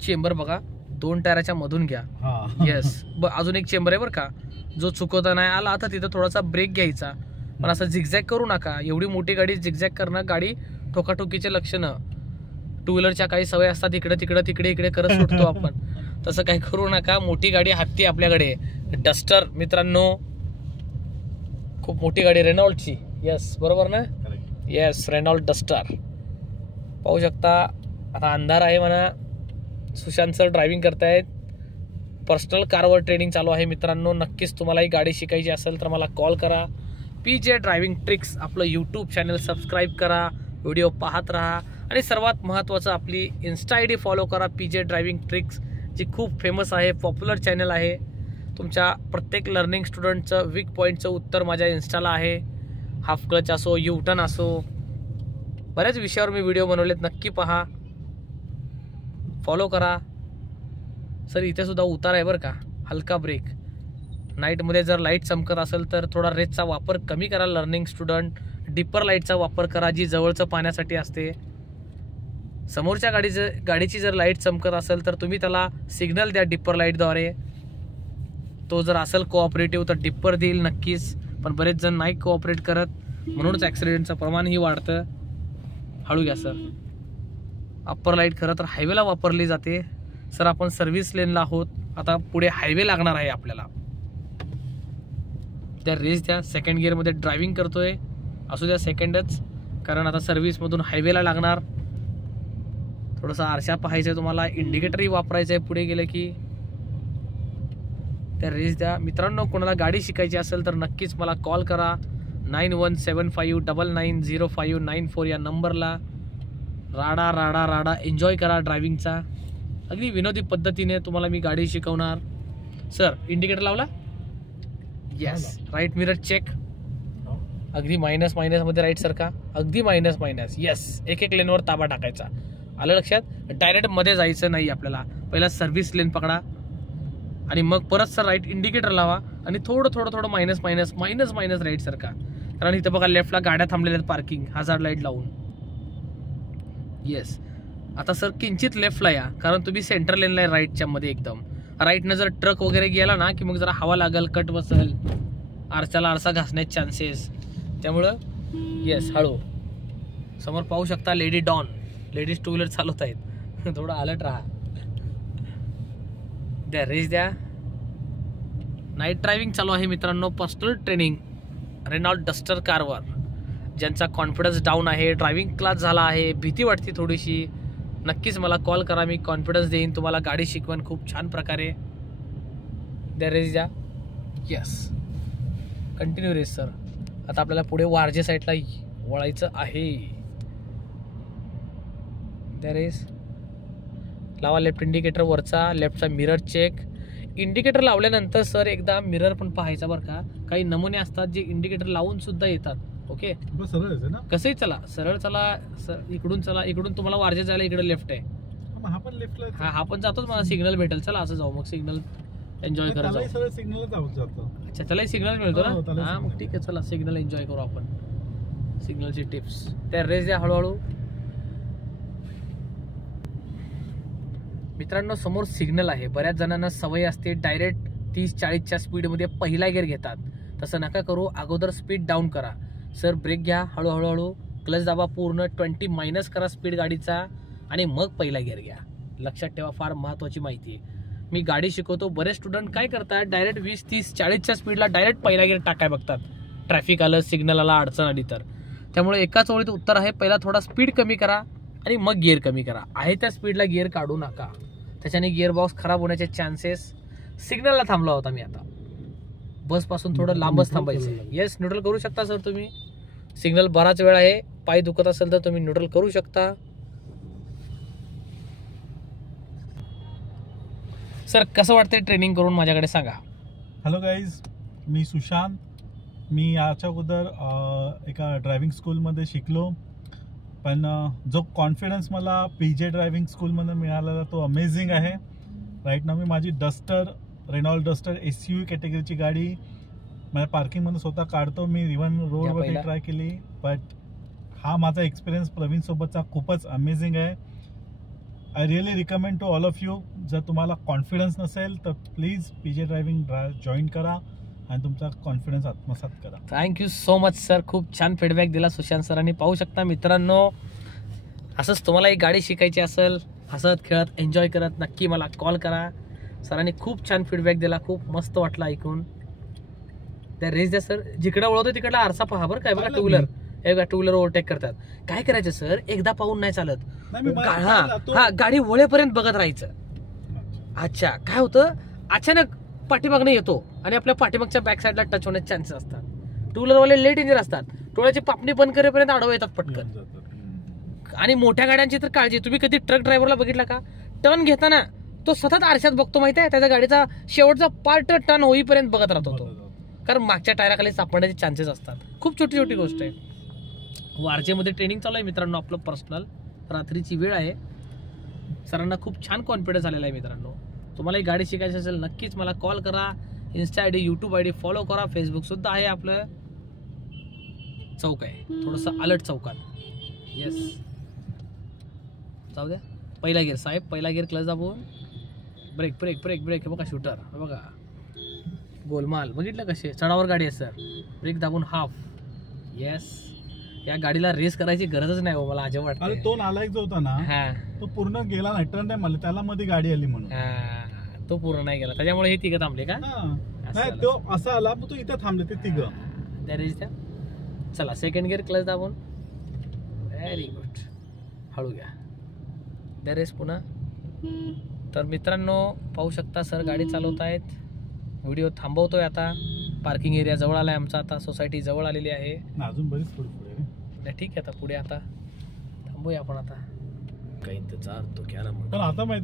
Chamber बघा 2 टायराच्या मधून घ्या. येस, अजून एक चेंबर आहे बरं का, जो चुकवता नाही आला तर तिथं थोडासा ब्रेक घ्यायचा, पण असं झिगझॅग करू नका. एवढी मोठी गाडी झिगझॅग करणं गाडी ठोकाठोकीचे लक्षणं. टू व्हीलरच्या काही सवय असतात, इकडे तिकडे तिकडे इकडे करत सुटतो आपण, तसं काही करू नका. मोठी गाडी हत्ती आपल्याकडे डस्टर मित्रांनो, खूप मोठी गाडी रेनॉल्डची. येस बरोबर ना, येस रेनॉल्ड डस्टर. पाहू शकता आता अंधार आहे म्हणा, सुशांत सर ड्रायव्हिंग करतायत. पर्सनल कारवर ट्रेनिंग चालू आहे मित्रांनो. नक्कीच तुम्हाला ही गाडी शिकायची असेल तर मला कॉल करा. PJ ड्रायव्हिंग ट्रिक्स आपलं यूट्यूब चॅनल सबस्क्राईब करा, व्हिडिओ पाहत राहा, आणि सर्वात महत्त्वाचं आपली इन्स्टा ID फॉलो करा, PJ ड्रायव्हिंग ट्रिक्स, जी खूप फेमस आहे, पॉप्युलर चॅनल आहे. तुमच्या प्रत्येक लर्निंग स्टुडंटचं वीक पॉईंटचं उत्तर माझ्या इन्स्टाला आहे. हाफ क्लच असो, U-टर्न असो, बऱ्याच विषयावर मी व्हिडिओ बनवलेत, नक्की पहा, फॉलो करा. सर इथे सुद्धा उतार आहे बरं का, हलका ब्रेक. नाईटमध्ये जर लाईट चमकत असेल तर थोडा रेसचा वापर कमी करा लर्निंग स्टुडंट. डिपर लाईटचा वापर करा, जी जवळचं पाण्यासाठी असते. समोरच्या गाडीची जर लाईट चमकत असेल तर तुम्ही त्याला सिग्नल द्या डिपर लाईटद्वारे. तो जर असेल कोऑपरेटिव्ह तर डिपर देईल नक्कीच, पण बरेच जण नाही कोऑपरेट करत, म्हणूनच ॲक्सिडेंटचं प्रमाणही वाढतं. हळू घ्या सर. अप्पर लाईट खरं तर हायवेला वापरली जाते. सर आपण सर्व्हिस लेनला आहोत, आता पुढे हायवे लागणार आहे आपल्याला. त्या रेस द्या. सेकंड गिअरमध्ये ड्रायव्हिंग करतोय, असू द्या सेकंडच, कारण आता सर्व्हिसमधून हायवेला लागणार. थोडंसं आरशा पाहायचं आहे तुम्हाला, इंडिकेटरही वापरायचं आहे पुढे गेलं की. त्या रेस द्या मित्रांनो. कोणाला गाडी शिकायची असेल तर नक्कीच मला कॉल करा, 9175990594 या नंबरला. राडा राडा राडा एन्जॉय करा ड्रायव्हिंगचा. अगदी विनोदी पद्धतीने तुम्हाला मी गाडी शिकवणार. सर इंडिकेटर लावला, येस. राईट मिरर चेक, अगदी मायनस मध्ये राईट सर का, अगदी मायनस, येस. एक लेनवर ताबा टाकायचा, आलं लक्षात. डायरेक्ट मध्ये जायचं नाही आपल्याला, पहिला सर्व्हिस लेन पकडा आणि मग परत सर राईट इंडिकेटर लावा आणि थोडं मायनस राईट सर का, कारण इथं बघा लेफ्टला गाड्या थांबलेल्या आहेत पार्किंग हजार्ड लाईट लावून. येस. आता सर किंचित लेफ्टला या, कारण तुम्ही सेंटर लेनला आहे राईटच्या मध्ये एकदम. राईटनं जर ट्रक वगैरे गेला ना की मग जरा हवा लागल, कट बसेल, आरशाला आरसा घासण्याचे चान्सेस, त्यामुळं येस हळू. समोर पाहू शकता lady don, ladies two wheeler चालवत आहेत, थोडं अलर्ट राहा. द्या रेस द्या. नाईट ड्रायव्हिंग चालू आहे मित्रांनो, पर्सनल ट्रेनिंग रेनॉल्ड डस्टर कारवर. ज्यांचा कॉन्फिडन्स डाऊन आहे, ड्रायव्हिंग क्लास झाला आहे, भीती वाटते थोडीशी, नक्कीच मला कॉल करा, मी कॉन्फिडन्स देईन तुम्हाला, गाडी शिकवण खूप छान प्रकारे. द्या रेस द्या. Yes continue race sir. आता आपल्याला पुढे वारजे साईडला वळायचं आहे. द्या रेस. लावा लेफ्ट इंडिकेटर वरचा, लेफ्टचा मिरर चेक. इंडिकेटर लावल्यानंतर सर एकदा मिरर पण पाहायचा बरं का. काही नमुने असतात जे इंडिकेटर लावून सुद्धा येतात. ओके कसंही चला, सरळ चला, इकडून चला, इकडून तुम्हाला वारजे जायला इकडे लेफ्ट आहे, हा पण जातोच, मला सिग्नल भेटेल, चला असं जाऊ, मग सिग्नल एन्जॉय करत जाऊ. अच्छा त्यालाही सिग्नल मिळतो ना, हा मग ठीक आहे, चला सिग्नल एन्जॉय करू आपण. सिग्नलची टिप्स. त्या रेस द्या हळूहळू. मित्रांनो समोर सिग्नल आहे, बऱ्याच जणांना सवय असते डायरेक्ट 30-40च्या स्पीडमध्ये पहिला गिअर घेतात, तसं नका करू. अगोदर स्पीड डाऊन करा. सर ब्रेक घ्या, हळूहळू क्लच दाबा, पूर्ण 20 मायनस करा स्पीड गाडीचा आणि मग पहिला गिअर घ्या. लक्षात ठेवा, फार महत्त्वाची माहिती आहे. मी गाडी शिकवतो, बरेच स्टुडंट काय करतात डायरेक्ट 20-30-40च्या स्पीडला डायरेक्ट पहिला गिअर टाकाय बघतात, ट्रॅफिक आलं, सिग्नल आला, अडचण आली तर. त्यामुळे एकाच ओळीत उत्तर आहे, पहिला थोडा स्पीड कमी करा आणि मग गिअर कमी करा. आहे त्या स्पीडला गिअर काढू नका, त्याच्याने गिअर बॉक्स खराब होण्याचे चान्सेस. सिग्नलला थांबला होता मी, आता बसपासून थोडं लांबच थांबायचं. येस न्यूट्रल करू शकता सर तुम्ही, सिग्नल बराच वेळ आहे, पाय दुखत असेल तर तुम्ही न्यूट्रल करू शकता. सर कसं वाटतंय ट्रेनिंग करून माझ्याकडे सांगा. हॅलो गाईज, मी सुशांत. मी याच्या अगोदर एका ड्रायव्हिंग स्कूलमध्ये शिकलो, पण जो कॉन्फिडन्स मला PJ ड्रायव्हिंग स्कूलमध्ये मिळालेला तो अमेझिंग आहे. राईट ना मी माझी डस्टर, रेनॉल्ड डस्टर SUV कॅटेगरीची गाडी माझ्या पार्किंगमध्ये स्वतः काढतो. मी इव्हन रोडवरती ट्राय केली, बट हा माझा एक्सपिरियन्स प्रवीणसोबतचा खूपच अमेझिंग आहे. I really recommend to all of you, जर तुम्हाला कॉन्फिडन्स नसेल तर प्लीज पीजे ड्रायव्हिंग जॉईन करा आणि तुमचा कॉन्फिडन्स आत्मसात करा. थँक्यू सो मच सर, खूप छान फीडबॅक दिला सुशांत सरांनी. पाहू शकता मित्रांनो, असंच तुम्हाला एक गाडी शिकायची असेल, हसत खेळत एन्जॉय करत, नक्की मला कॉल करा. सरांनी खूप छान फीडबॅक दिला, खूप मस्त वाटलं ऐकून. त्या रेस द्या सर, जिकडे वळवतो तिकडला आरसा पहा बरं काय. बघा टू व्हीलर, हे बघा टू व्हीलर ओव्हरटेक करतात. काय करायचं सर, एकदा पाहून नाही चालत. हा गाडी वळेपर्यंत बघत राहायचं. अच्छा, काय होतं, अचानक पाठीमागणे येतो आणि आपल्या पाठीमागच्या बॅक साईडला टच होण्याचे चान्सेस असतात. टू व्हीलरवाले लेट इंजिन असतात, डोळ्याची पापणी बंद करेपर्यंत आडवं येतात पटकन. आणि मोठ्या गाड्यांची तर काळजी. तुम्ही कधी ट्रक ड्रायव्हरला बघितला का, टर्न घेताना तो सतत आरशात बघतो माहिती आहे, त्याच्या गाडीचा शेवटचा पार्ट टर्न होईपर्यंत बघत राहतो तो, कारण मागच्या टायराखाली सापडण्याचे चान्सेस असतात. खूप छोटी छोटी गोष्ट आहे. आरजे मध्ये ट्रेनिंग चालू आहे मित्रांनो आपलं पर्सनल. रात्रीची वेळ आहे. सरांना खूप छान कॉन्फिडन्स आलेला आहे मित्रांनो. तुम्हाला ही गाडी शिकायची असेल नक्कीच मला कॉल करा. Insta ID, YouTube ID follow करा. फेसबुक सुद्धा आहे आपलं. चौक आहे थोडंसं अलर्ट चौकात. येस, जाऊ द्या. पहिला गिअर साहेब, पहिला गिअर क्लच दाबून ब्रेक ब्रेक ब्रेक ब्रेक. बघा शूटर, बघा गोलमाल बघितलं कसे. चढावर गाडी आहे सर, ब्रेक दाबून हाफ. येस, या गाडीला रेस करायची गरजच नाही हो मला अजब वाटतं. अरे तो नालायक जो होता ना, तो पूर्ण गेला नाही, टर्न नाही मला, त्याला मध्ये गाडी आली म्हणून तो पूर्ण नाही गेला, त्याच्यामुळे हे तिघं थांबले का. नाही तो असा आला, तो इथं थांबले ते तिघं. त्या रेस द्या. चला सेकंड गिअर क्लच दाबून. व्हेरी गुड, हळू घ्या. त्या रेस पुन्हा. तर मित्रांनो पाहू शकता सर गाडी चालवत आहेत. व्हिडिओ थांबवतोय आता. पार्किंग एरिया जवळ आलाय आमचा, आता सोसायटी जवळ आलेली आहे. अजून बरीच पुढे ठीक आहे, आता पुढे आता थांबूया आपण. आता काही इंतजार तो क्या ना पण आता